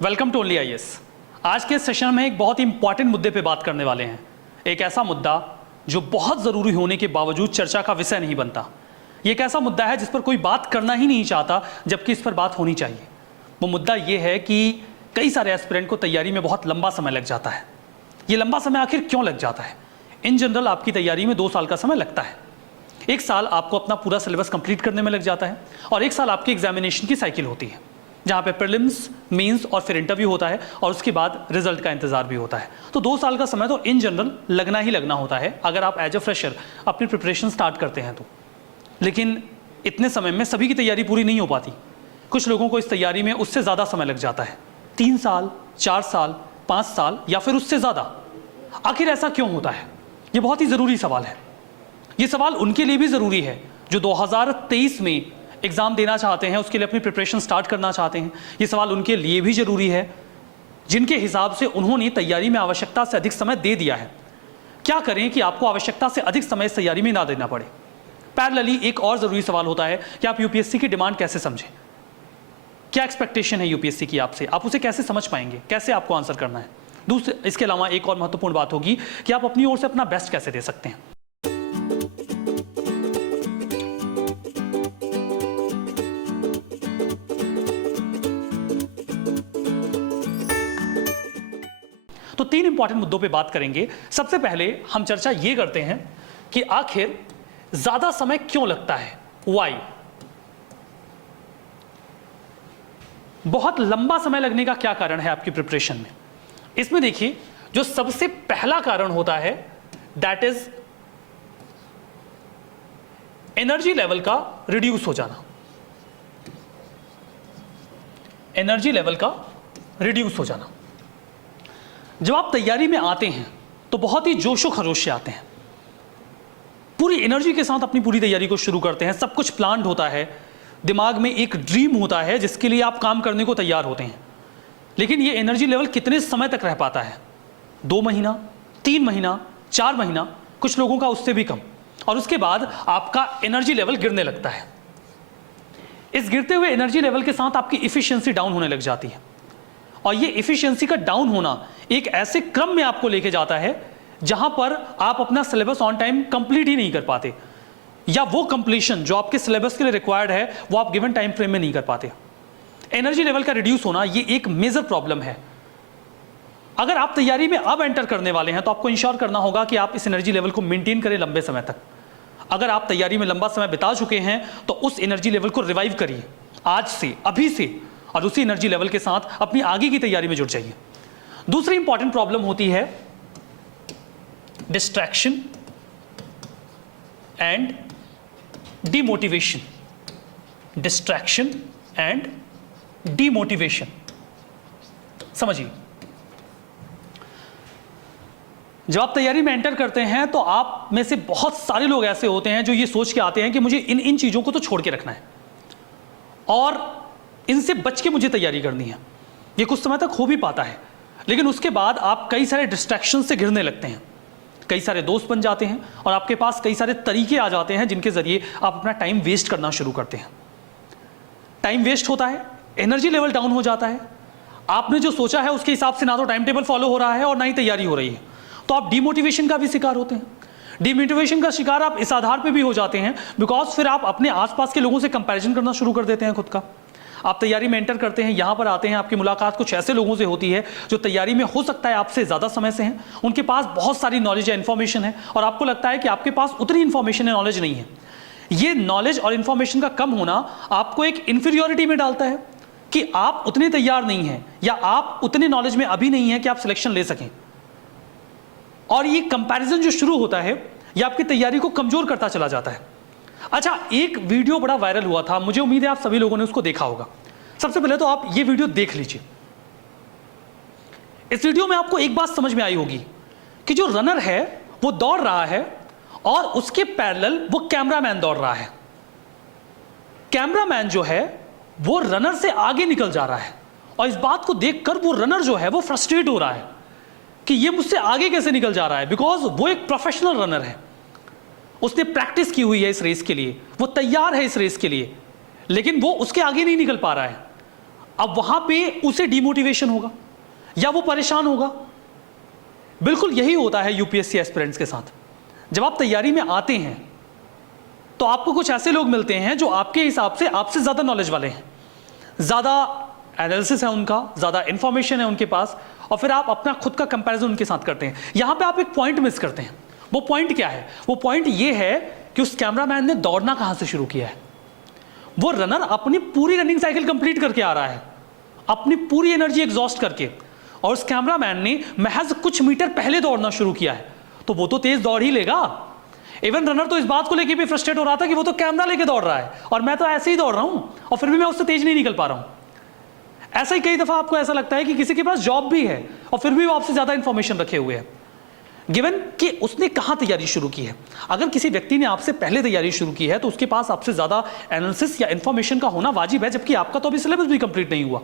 Welcome to only IAS. आज के session में एक बहुत ही इंपॉर्टेंट मुद्दे पे बात करने वाले हैं। एक ऐसा मुद्दा जो बहुत ज़रूरी होने के बावजूद चर्चा का विषय नहीं बनता। ये एक ऐसा मुद्दा है जिस पर कोई बात करना ही नहीं चाहता, जबकि इस पर बात होनी चाहिए। वो मुद्दा ये है कि कई सारे एस्पिरेंट को तैयारी में बहुत लंबा समय लग जाता है। ये लंबा समय आखिर क्यों लग जाता है? इन जनरल आपकी तैयारी में 2 साल का समय लगता है। 1 साल आपको अपना पूरा सिलेबस कंप्लीट करने में लग जाता है और 1 साल आपकी एग्जामिनेशन की साइकिल होती है, जहाँ पे प्रीलिम्स, मेंस और फिर इंटरव्यू होता है और उसके बाद रिजल्ट का इंतजार भी होता है। तो 2 साल का समय तो इन जनरल लगना ही लगना होता है अगर आप एज अ फ्रेशर अपनी प्रिपरेशन स्टार्ट करते हैं तो। लेकिन इतने समय में सभी की तैयारी पूरी नहीं हो पाती। कुछ लोगों को इस तैयारी में उससे ज़्यादा समय लग जाता है, 3 साल, 4 साल, 5 साल या फिर उससे ज़्यादा। आखिर ऐसा क्यों होता है? ये बहुत ही ज़रूरी सवाल है। ये सवाल उनके लिए भी ज़रूरी है जो 2023 में एग्ज़ाम देना चाहते हैं, उसके लिए अपनी प्रिपरेशन स्टार्ट करना चाहते हैं। ये सवाल उनके लिए भी ज़रूरी है जिनके हिसाब से उन्होंने तैयारी में आवश्यकता से अधिक समय दे दिया है। क्या करें कि आपको आवश्यकता से अधिक समय इस तैयारी में ना देना पड़े? पैरेलली एक और ज़रूरी सवाल होता है कि आप यूपीएससी की डिमांड कैसे समझें। क्या एक्सपेक्टेशन है यूपीएससी की आपसे, आप उसे कैसे समझ पाएंगे, कैसे आपको आंसर करना है। दूसरे इसके अलावा एक और महत्वपूर्ण बात होगी कि आप अपनी ओर से अपना बेस्ट कैसे दे सकते हैं। तो 3 इंपॉर्टेंट मुद्दों पे बात करेंगे। सबसे पहले हम चर्चा ये करते हैं कि आखिर ज्यादा समय क्यों लगता है, वाई। बहुत लंबा समय लगने का क्या कारण है आपकी प्रिपरेशन में? इसमें देखिए, जो सबसे पहला कारण होता है दैट इज एनर्जी लेवल का रिड्यूस हो जाना। एनर्जी लेवल का रिड्यूस हो जाना। जब आप तैयारी में आते हैं तो बहुत ही जोशो खरोश से आते हैं, पूरी एनर्जी के साथ अपनी पूरी तैयारी को शुरू करते हैं। सब कुछ प्लान्ड होता है, दिमाग में एक ड्रीम होता है जिसके लिए आप काम करने को तैयार होते हैं। लेकिन ये एनर्जी लेवल कितने समय तक रह पाता है? 2 महीना, 3 महीना, 4 महीना, कुछ लोगों का उससे भी कम। और उसके बाद आपका एनर्जी लेवल गिरने लगता है। इस गिरते हुए एनर्जी लेवल के साथ आपकी इफिशियंसी डाउन होने लग जाती है। और ये इफिशियंसी का डाउन होना एक ऐसे क्रम में आपको लेके जाता है जहां पर आप अपना सिलेबस ऑन टाइम कंप्लीट ही नहीं कर पाते, या वो कंप्लीशन जो आपके सिलेबस के लिए रिक्वायर्ड है वो आप गिवन टाइम फ्रेम में नहीं कर पाते। एनर्जी लेवल का रिड्यूस होना ये एक मेजर प्रॉब्लम है। अगर आप तैयारी में अब एंटर करने वाले हैं तो आपको इंश्योर करना होगा कि आप इस एनर्जी लेवल को मेंटेन करें लंबे समय तक। अगर आप तैयारी में लंबा समय बिता चुके हैं तो उस एनर्जी लेवल को रिवाइव करिए आज से, अभी से, और उसी एनर्जी लेवल के साथ अपनी आगे की तैयारी में जुट जाइए। दूसरी इंपॉर्टेंट प्रॉब्लम होती है distraction and demotivation. Distraction and demotivation, समझिए। जब आप तैयारी में एंटर करते हैं तो आप में से बहुत सारे लोग ऐसे होते हैं जो ये सोच के आते हैं कि मुझे इन चीजों को तो छोड़ के रखना है और इनसे बच के मुझे तैयारी करनी है। ये कुछ समय तक हो भी पाता है, लेकिन उसके बाद आप कई सारे डिस्ट्रैक्शन से घिरने लगते हैं, कई सारे दोस्त बन जाते हैं और आपके पास कई सारे तरीके आ जाते हैं जिनके जरिए आप अपना टाइम वेस्ट करना शुरू करते हैं। टाइम वेस्ट होता है, एनर्जी लेवल डाउन हो जाता है, आपने जो सोचा है उसके हिसाब से ना तो टाइम टेबल फॉलो हो रहा है और ना ही तैयारी हो रही है, तो आप डिमोटिवेशन का भी शिकार होते हैं। डिमोटिवेशन का शिकार आप इस आधार पे भी हो जाते हैं बिकॉज फिर आप अपने आसपास के लोगों से कंपैरिजन करना शुरू कर देते हैं खुद का। आप तैयारी में एंटर करते हैं, यहां पर आते हैं, आपकी मुलाकात कुछ ऐसे लोगों से होती है जो तैयारी में हो सकता है आपसे ज़्यादा समय से हैं, उनके पास बहुत सारी नॉलेज या इन्फॉर्मेशन है और आपको लगता है कि आपके पास उतनी इन्फॉर्मेशन या नॉलेज नहीं है। ये नॉलेज और इन्फॉर्मेशन का कम होना आपको एक इन्फीरियोरिटी में डालता है कि आप उतने तैयार नहीं हैं या आप उतने नॉलेज में अभी नहीं हैं कि आप सिलेक्शन ले सकें। और ये कंपैरिजन जो शुरू होता है ये आपकी तैयारी को कमजोर करता चला जाता है। अच्छा, एक वीडियो बड़ा वायरल हुआ था, मुझे उम्मीद है आप सभी लोगों ने उसको देखा होगा। सबसे पहले तो आप ये वीडियो देख लीजिए। इस वीडियो में आपको एक बात समझ में आई होगी कि जो रनर है वो दौड़ रहा है और उसके पैरेलल वो कैमरामैन दौड़ रहा है। कैमरामैन जो है वो रनर से आगे निकल जा रहा है और इस बात को देखकर वो रनर जो है वो फ्रस्ट्रेट हो रहा है कि ये मुझसे आगे कैसे निकल जा रहा है, बिकॉज वो एक प्रोफेशनल रनर है, उसने प्रैक्टिस की हुई है इस रेस के लिए, वो तैयार है इस रेस के लिए, लेकिन वो उसके आगे नहीं निकल पा रहा है। अब वहां पे उसे डिमोटिवेशन होगा या वो परेशान होगा। बिल्कुल यही होता है यूपीएससी एस्पिरेंट्स के साथ। जब आप तैयारी में आते हैं तो आपको कुछ ऐसे लोग मिलते हैं जो आपके हिसाब से आपसे ज्यादा नॉलेज वाले हैं, ज्यादा एनालिसिस है उनका, ज्यादा इंफॉर्मेशन है उनके पास, और फिर आप अपना खुद का कंपैरिजन उनके साथ करते हैं। यहां पे आप एक पॉइंट मिस करते हैं। वो पॉइंट क्या है? वो पॉइंट ये है कि उस कैमरामैन ने दौड़ना कहां से शुरू किया है। वो रनर अपनी पूरी रनिंग साइकिल कंप्लीट करके आ रहा है, अपनी पूरी एनर्जी एग्जॉस्ट करके, और उस कैमरामैन ने महज कुछ मीटर पहले दौड़ना शुरू किया है, तो वो तो तेज दौड़ ही लेगा। इवन रनर तो इस बात को लेकर भी फ्रस्ट्रेट हो रहा था कि वो तो कैमरा लेके दौड़ रहा है और मैं तो ऐसे ही दौड़ रहा हूं और फिर भी मैं उससे तेज नहीं निकल पा रहा हूं। ऐसा ही कई दफा आपको ऐसा लगता है कि किसी के पास जॉब भी है और फिर भी वो आपसे ज्यादा इंफॉर्मेशन रखे हुए है, गिवन कि उसने कहां तैयारी शुरू की है। अगर किसी व्यक्ति ने आपसे पहले तैयारी शुरू की है तो उसके पास आपसे ज्यादा एनालिसिस या इंफॉर्मेशन का होना वाजिब है, जबकि आपका तो अभी सिलेबस भी कंप्लीट नहीं हुआ।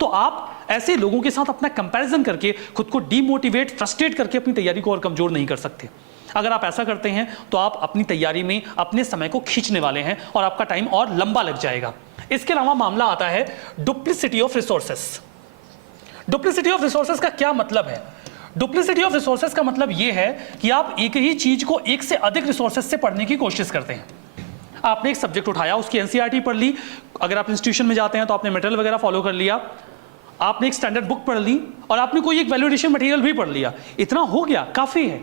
तो आप ऐसे लोगों के साथ अपना कंपैरिजन करके खुद को डीमोटिवेट, फ्रस्ट्रेट करके अपनी तैयारी को और कमजोर नहीं कर सकते। अगर आप ऐसा करते हैं तो आप अपनी तैयारी में अपने समय को खींचने वाले हैं और आपका टाइम और लंबा लग जाएगा। इसके अलावा मामला आता है duplicity of resources. Duplicity of resources का क्या मतलब है? डुप्लिसिटी ऑफ रिसोर्सेस का मतलब यह है कि आप एक ही चीज को एक से अधिक रिसोर्सेस से पढ़ने की कोशिश करते हैं। आपने एक सब्जेक्ट उठाया, उसकी एनसीईआरटी पढ़ ली, अगर आप इंस्टीट्यूशन में जाते हैं तो आपने मटेरियल वगैरह फॉलो कर लिया, आपने एक स्टैंडर्ड बुक पढ़ ली और आपने कोई एक वैल्यूएशन मटेरियल भी पढ़ लिया, इतना हो गया, काफी है।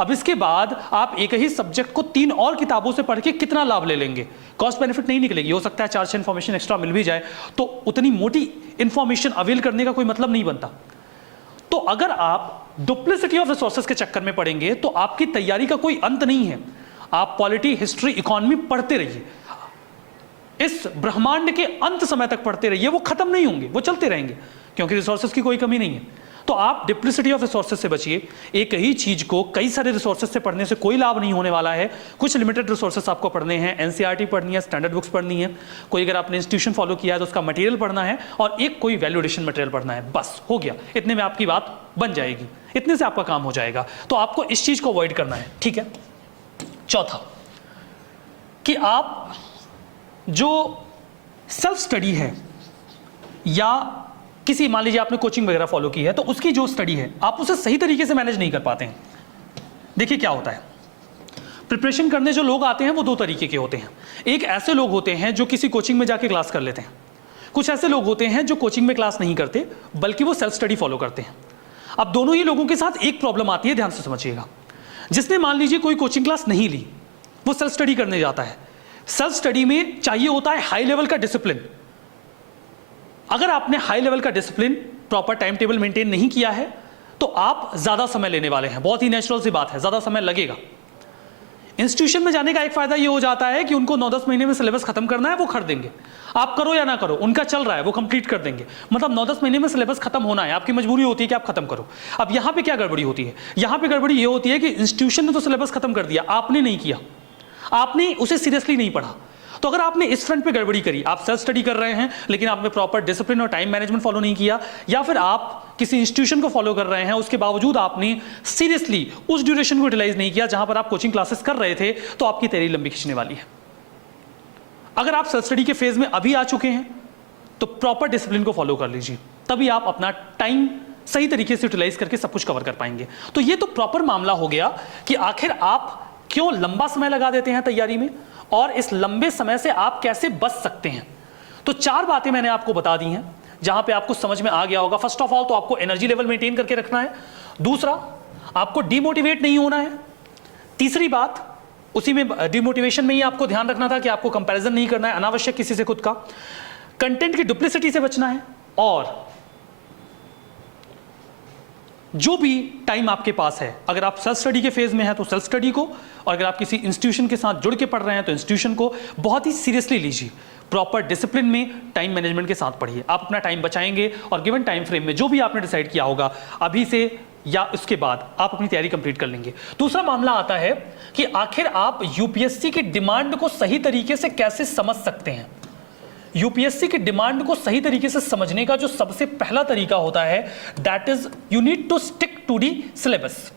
अब इसके बाद आप एक ही सब्जेक्ट को 3 और किताबों से पढ़ के कितना लाभ ले लेंगे? कॉस्ट बेनिफिट नहीं निकलेगी। हो सकता है 4-6 इंफॉर्मेशन एक्स्ट्रा मिल भी जाए, तो उतनी मोटी इंफॉर्मेशन अवेल करने का कोई मतलब नहीं बनता। तो अगर आप डुप्लिसिटी ऑफ रिसोर्सेस के चक्कर में पढ़ेंगे तो आपकी तैयारी का कोई अंत नहीं है। आप पॉलिटी, हिस्ट्री, इकोनॉमी पढ़ते रहिए, इस ब्रह्मांड के अंत समय तक पढ़ते रहिए, वो खत्म नहीं होंगे, वो चलते रहेंगे, क्योंकि रिसोर्सेस की कोई कमी नहीं है। तो आप डुप्लिसिटी ऑफ रिसोर्सेस से बचिए। एक ही चीज को कई सारे रिसोर्सेस से पढ़ने से कोई लाभ नहीं होने वाला है। कुछ लिमिटेड रिसोर्सेस आपको पढ़ने हैं, एनसीईआरटी पढ़नी है, स्टैंडर्ड बुक्स पढ़नी है, कोई अगर आपने इंस्टीट्यूशन फॉलो किया है तो उसका मटेरियल पढ़ना है, और एक कोई वैल्यू एडिशन मटेरियल पढ़ना है, बस हो गया। इतने में आपकी बात बन जाएगी, इतने से आपका काम हो जाएगा। तो आपको इस चीज को अवॉइड करना है, ठीक है। चौथा, कि आप जो सेल्फ स्टडी है या किसी, मान लीजिए आपने कोचिंग वगैरह फॉलो की है, तो उसकी जो स्टडी है आप उसे सही तरीके से मैनेज नहीं कर पाते हैं। देखिए क्या होता है, प्रिपरेशन करने जो लोग आते हैं वो 2 तरीके के होते हैं। एक ऐसे लोग होते हैं जो किसी कोचिंग में जाके क्लास कर लेते हैं, कुछ ऐसे लोग होते हैं जो कोचिंग में क्लास नहीं करते बल्कि वो सेल्फ स्टडी फॉलो करते हैं। अब दोनों ही लोगों के साथ एक प्रॉब्लम आती है, ध्यान से समझिएगा। जिसने मान लीजिए कोई कोचिंग क्लास नहीं ली, वो सेल्फ स्टडी करने जाता है। सेल्फ स्टडी में चाहिए होता है हाई लेवल का डिसिप्लिन। अगर आपने हाई लेवल का discipline, proper time table maintain नहीं किया है तो आप ज्यादा समय लेने वाले हैं। बहुत ही नेचुरल सी बात है, ज्यादा समय लगेगा। इंस्टीट्यूशन में जाने का एक फायदा ये हो जाता है कि उनको 9-10 महीने में सिलेबस खत्म करना है, वो कर देंगे। आप करो या ना करो, उनका चल रहा है, वो कंप्लीट कर देंगे। मतलब 9-10 महीने में सिलेबस खत्म होना है, आपकी मजबूरी होती है कि आप खत्म करो। अब यहां पे क्या गड़बड़ी होती है? यहां पे गड़बड़ी ये होती है कि इंस्टीट्यूशन ने तो सिलेबस खत्म कर दिया, आपने नहीं किया, आपने उसे सीरियसली नहीं पढ़ा। तो अगर आपने इस फ्रंट पे गड़बड़ी करी, आप सेल्फ स्टडी कर रहे हैं लेकिन आपने प्रॉपर डिसिप्लिन और टाइम मैनेजमेंट फॉलो नहीं किया, या फिर आप किसी इंस्टीट्यूशन को फॉलो कर रहे हैं, उसके बावजूद आपने सीरियसली उस ड्यूरेशन को यूटिलाइज नहीं किया जहां पर आप कोचिंग क्लासेस कर रहे थे, तो आपकी तैयारी लंबी खींचने वाली है। अगर आप सेल्फ स्टडी के फेज में अभी आ चुके हैं तो प्रॉपर डिसिप्लिन को फॉलो कर लीजिए, तभी आप अपना टाइम सही तरीके से यूटिलाइज करके सब कुछ कवर कर पाएंगे। तो ये तो प्रॉपर मामला हो गया कि आखिर आप क्यों लंबा समय लगा देते हैं तैयारी में, और इस लंबे समय से आप कैसे बच सकते हैं। तो 4 बातें मैंने आपको बता दी हैं जहां पे आपको समझ में आ गया होगा। फर्स्ट ऑफ ऑल तो आपको एनर्जी लेवल मेंटेन करके रखना है। दूसरा, आपको डिमोटिवेट नहीं होना है। तीसरी बात, उसी में डिमोटिवेशन में ही आपको ध्यान रखना था कि आपको कंपैरिजन नहीं करना है अनावश्यक किसी से खुद का। कंटेंट की डुप्लिसिटी से बचना है, और जो भी टाइम आपके पास है, अगर आप सेल्फ स्टडी के फेज में हैं तो सेल्फ स्टडी को, और अगर आप किसी इंस्टीट्यूशन के साथ जुड़ के पढ़ रहे हैं तो इंस्टीट्यूशन को बहुत ही सीरियसली लीजिए। प्रॉपर डिसिप्लिन में टाइम मैनेजमेंट के साथ पढ़िए, आप अपना टाइम बचाएंगे और गिवन टाइम फ्रेम में जो भी आपने डिसाइड किया होगा अभी से या उसके बाद आप अपनी तैयारी कंप्लीट कर लेंगे। दूसरा मामला आता है कि आखिर आप यूपीएससी की डिमांड को सही तरीके से कैसे समझ सकते हैं। यूपीएससी की डिमांड को सही तरीके से समझने का जो सबसे पहला तरीका होता है, that is you need to stick to the syllabus.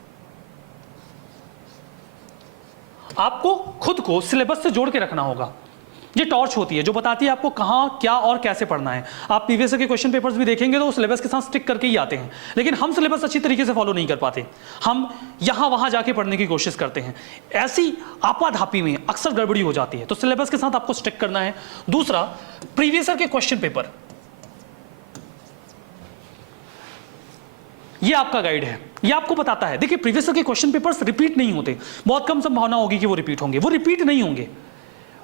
आपको खुद को सिलेबस से जोड़ के रखना होगा। ये टॉर्च होती है जो बताती है आपको कहाँ क्या और कैसे पढ़ना है। आप प्रीवियस के क्वेश्चन पेपर्स भी देखेंगे तो वो सिलेबस के साथ स्टिक करके ही आते हैं, लेकिन हम सिलेबस अच्छी तरीके से फॉलो नहीं कर पाते, हम यहाँ वहाँ जाके पढ़ने की कोशिश करते हैं। ऐसी आपाधापी में अक्सर गड़बड़ी हो जाती है, तो सिलेबस के साथ आपको स्टिक करना है। दूसरा, प्रीवियस के क्वेश्चन पेपर, ये आपका गाइड है, ये आपको बताता है। देखिए प्रीवियस के क्वेश्चन पेपर्स रिपीट नहीं होते, बहुत कम संभावना होगी कि वो रिपीट होंगे, वो रिपीट नहीं होंगे,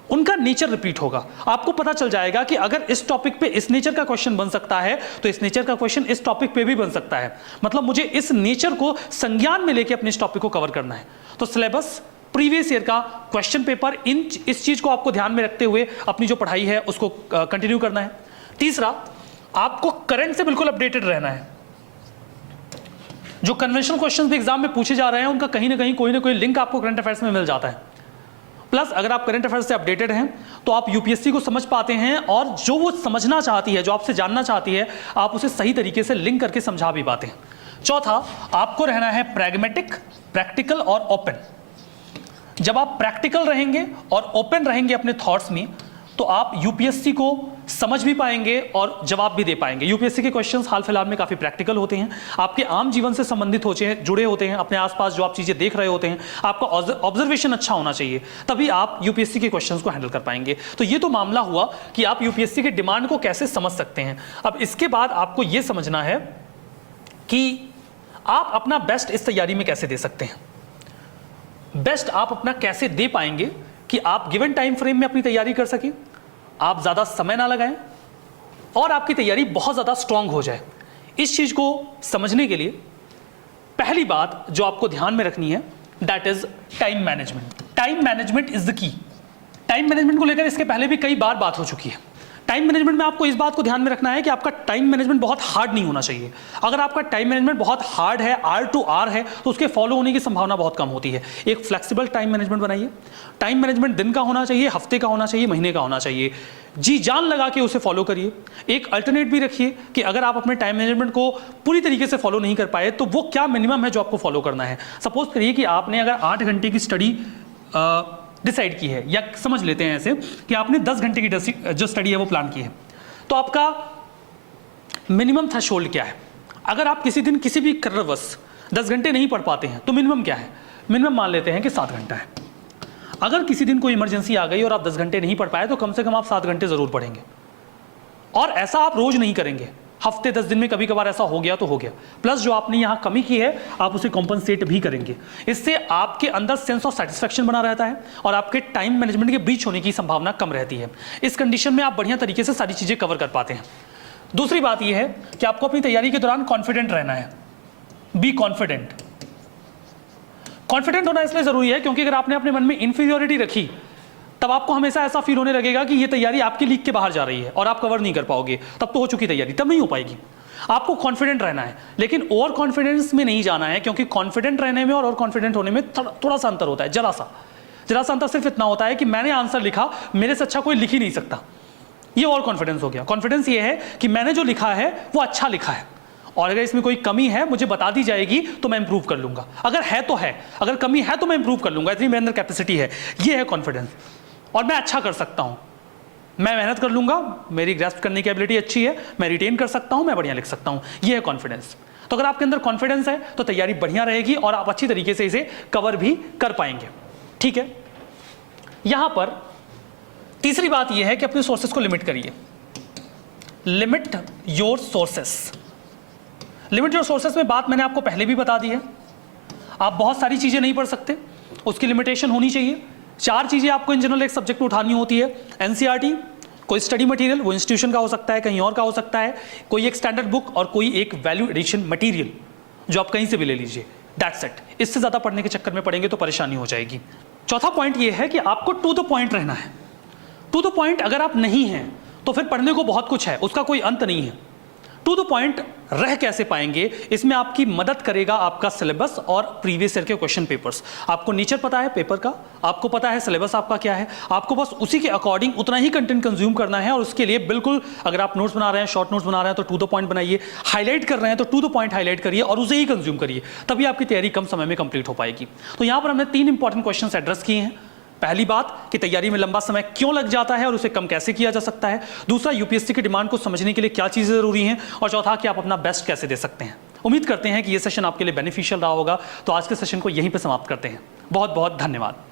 उनका नेचर रिपीट होगा। आपको पता चल जाएगा कि अगर इस टॉपिक पे इस नेचर का क्वेश्चन बन सकता है तो इस नेचर का क्वेश्चन इस टॉपिक पे भी बन सकता है, मतलब मुझे इस नेचर को संज्ञान में लेके अपने इस टॉपिक को कवर करना है। तो सिलेबस, प्रीवियस ईयर का क्वेश्चन पेपर, इस चीज को आपको ध्यान में रखते हुए अपनी जो पढ़ाई है उसको कंटिन्यू करना है। तीसरा, आपको करंट से बिल्कुल अपडेटेड रहना है। जो कन्वेंशनल क्वेश्चंस भी एग्जाम में पूछे जा रहे हैं उनका कहीं ना कहीं कोई ना कोई लिंक आपको करंट अफेयर्स में मिल जाता है। प्लस अगर आप करंट अफेयर्स से अपडेटेड हैं तो आप यूपीएससी को समझ पाते हैं, और जो वो समझना चाहती है, जो आपसे जानना चाहती है, आप उसे सही तरीके से लिंक करके समझा भी पाते हैं। चौथा, आपको रहना है प्रैग्मेटिक, प्रैक्टिकल और ओपन। जब आप प्रैक्टिकल रहेंगे और ओपन रहेंगे अपने थॉट्स में तो आप यूपीएससी को समझ भी पाएंगे और जवाब भी दे पाएंगे। यूपीएससी के क्वेश्चंस हाल फिलहाल में काफी प्रैक्टिकल होते हैं, आपके आम जीवन से संबंधित होते हैं, जुड़े होते हैं, अपने आसपास जो आप चीजें देख रहे होते हैं, आपका ऑब्जर्वेशन अच्छा होना चाहिए, तभी आप यूपीएससी के क्वेश्चंस को हैंडल कर पाएंगे। तो ये तो मामला हुआ कि आप यूपीएससी के डिमांड को कैसे समझ सकते हैं। अब इसके बाद आपको यह समझना है कि आप अपना बेस्ट इस तैयारी में कैसे दे सकते हैं। बेस्ट आप अपना कैसे दे पाएंगे कि आप गिवन टाइम फ्रेम में अपनी तैयारी कर सकें, आप ज्यादा समय ना लगाएं और आपकी तैयारी बहुत ज्यादा स्ट्रांग हो जाए। इस चीज को समझने के लिए पहली बात जो आपको ध्यान में रखनी है, that is time management. Time management is the key. Time management को लेकर इसके पहले भी कई बार बात हो चुकी है। टाइम मैनेजमेंट में आपको इस बात को ध्यान में रखना है कि आपका टाइम मैनेजमेंट बहुत हार्ड नहीं होना चाहिए। अगर आपका टाइम मैनेजमेंट बहुत हार्ड है, आर टू आर है, तो उसके फॉलो होने की संभावना बहुत कम होती है। एक फ्लेक्सिबल टाइम मैनेजमेंट बनाइए। टाइम मैनेजमेंट दिन का होना चाहिए, हफ्ते का होना चाहिए, महीने का होना चाहिए। जी जान लगा के उसे फॉलो करिए। एक अल्टरनेट भी रखिए कि अगर आप अपने टाइम मैनेजमेंट को पूरी तरीके से फॉलो नहीं कर पाए तो वो क्या मिनिमम है जो आपको फॉलो करना है। सपोज करिए कि आपने अगर 8 घंटे की स्टडी डिसाइड की है, या समझ लेते हैं ऐसे कि आपने 10 घंटे की जो स्टडी है वो प्लान की है, तो आपका मिनिमम थ्रेशोल्ड क्या है। अगर आप किसी दिन किसी भी कारणवश 10 घंटे नहीं पढ़ पाते हैं तो मिनिमम क्या है। मिनिमम मान लेते हैं कि 7 घंटा है। अगर किसी दिन कोई इमरजेंसी आ गई और आप 10 घंटे नहीं पढ़ पाए तो कम से कम आप 7 घंटे जरूर पढ़ेंगे, और ऐसा आप रोज नहीं करेंगे, हफ्ते 10 दिन में कभी कभार ऐसा हो गया तो हो गया। प्लस जो आपने यहाँ कमी की है आप उसे कॉम्पनसेट भी करेंगे। इससे आपके अंदर सेंस ऑफ सेटिस्फैक्शन बना रहता है और आपके टाइम मैनेजमेंट के ब्रीच होने की संभावना कम रहती है। इस कंडीशन में आप बढ़िया तरीके से सारी चीजें कवर कर पाते हैं। दूसरी बात यह है कि आपको अपनी तैयारी के दौरान कॉन्फिडेंट रहना है। Be confident. कॉन्फिडेंट होना इसलिए जरूरी है क्योंकि अगर आपने अपने मन में इंफीरियोरिटी रखी तब आपको हमेशा ऐसा फील होने लगेगा कि ये तैयारी आपकी लीग के बाहर जा रही है और आप कवर नहीं कर पाओगे। तब तो हो चुकी तैयारी, तब नहीं हो पाएगी। आपको कॉन्फिडेंट रहना है, लेकिन ओवर कॉन्फिडेंस में नहीं जाना है, क्योंकि कॉन्फिडेंट रहने में और ओवर कॉन्फिडेंट होने में थोड़ा सा अंतर होता है। जरा सा अंतर सिर्फ इतना होता है कि मैंने आंसर लिखा, मेरे से अच्छा कोई लिख ही नहीं सकता। ये ओवर कॉन्फिडेंस हो गया। कॉन्फिडेंस ये है कि मैंने जो लिखा है वो अच्छा लिखा है, और अगर इसमें कोई कमी है मुझे बता दी जाएगी तो मैं इंप्रूव कर लूंगा। अगर है तो है, अगर कमी है तो मैं इंप्रूव कर लूंगा, इतनी मेरे अंदर कैपेसिटी है। ये है कॉन्फिडेंस। और मैं अच्छा कर सकता हूं, मैं मेहनत कर लूंगा, मेरी ग्रैस्प करने की एबिलिटी अच्छी है, मैं रिटेन कर सकता हूं, मैं बढ़िया लिख सकता हूं। ये है कॉन्फिडेंस। तो अगर आपके अंदर कॉन्फिडेंस है तो तैयारी बढ़िया रहेगी और आप अच्छी तरीके से इसे कवर भी कर पाएंगे। ठीक है। यहां पर तीसरी बात यह है कि अपने सोर्सेस को लिमिट करिए। Limit your sources. Limit your sources में बात मैंने आपको पहले भी बता दी है। आप बहुत सारी चीजें नहीं पढ़ सकते, उसकी लिमिटेशन होनी चाहिए। 4 चीजें आपको इन जनरल एक सब्जेक्ट में उठानी होती है। एनसीईआरटी, कोई स्टडी मटेरियल, वो इंस्टीट्यूशन का हो सकता है, कहीं और का हो सकता है, कोई एक स्टैंडर्ड बुक और कोई एक वैल्यू एडिशन मटेरियल जो आप कहीं से भी ले लीजिए। That's it. इससे ज्यादा पढ़ने के चक्कर में पड़ेंगे तो परेशानी हो जाएगी। चौथा पॉइंट ये है कि आपको टू द पॉइंट रहना है। टू द पॉइंट अगर आप नहीं हैं तो फिर पढ़ने को बहुत कुछ है, उसका कोई अंत नहीं है। टू द पॉइंट रह कैसे पाएंगे, इसमें आपकी मदद करेगा आपका सिलेबस और प्रीवियस ईयर के क्वेश्चन पेपर्स। आपको नेचर पता है पेपर का, आपको पता है सिलेबस आपका क्या है, आपको बस उसी के अकॉर्डिंग उतना ही कंटेंट कंज्यूम करना है। और उसके लिए बिल्कुल, अगर आप नोट्स बना रहे हैं, शॉर्ट नोट्स बना रहे हैं तो टू द पॉइंट बनाइए, हाईलाइट कर रहे हैं तो टू द पॉइंट हाईलाइट करिए और उसे ही कंज्यूम करिए, तभी आपकी तैयारी कम समय में कंप्लीट हो पाएगी। तो यहाँ पर हमने 3 इंपॉर्टेंट क्वेश्चन एड्रेस किए हैं। पहली बात कि तैयारी में लंबा समय क्यों लग जाता है और उसे कम कैसे किया जा सकता है, दूसरा यूपीएससी की डिमांड को समझने के लिए क्या चीज़ें ज़रूरी हैं, और चौथा कि आप अपना बेस्ट कैसे दे सकते हैं। उम्मीद करते हैं कि ये सेशन आपके लिए बेनिफिशियल रहा होगा। तो आज के सेशन को यहीं पर समाप्त करते हैं। बहुत बहुत धन्यवाद।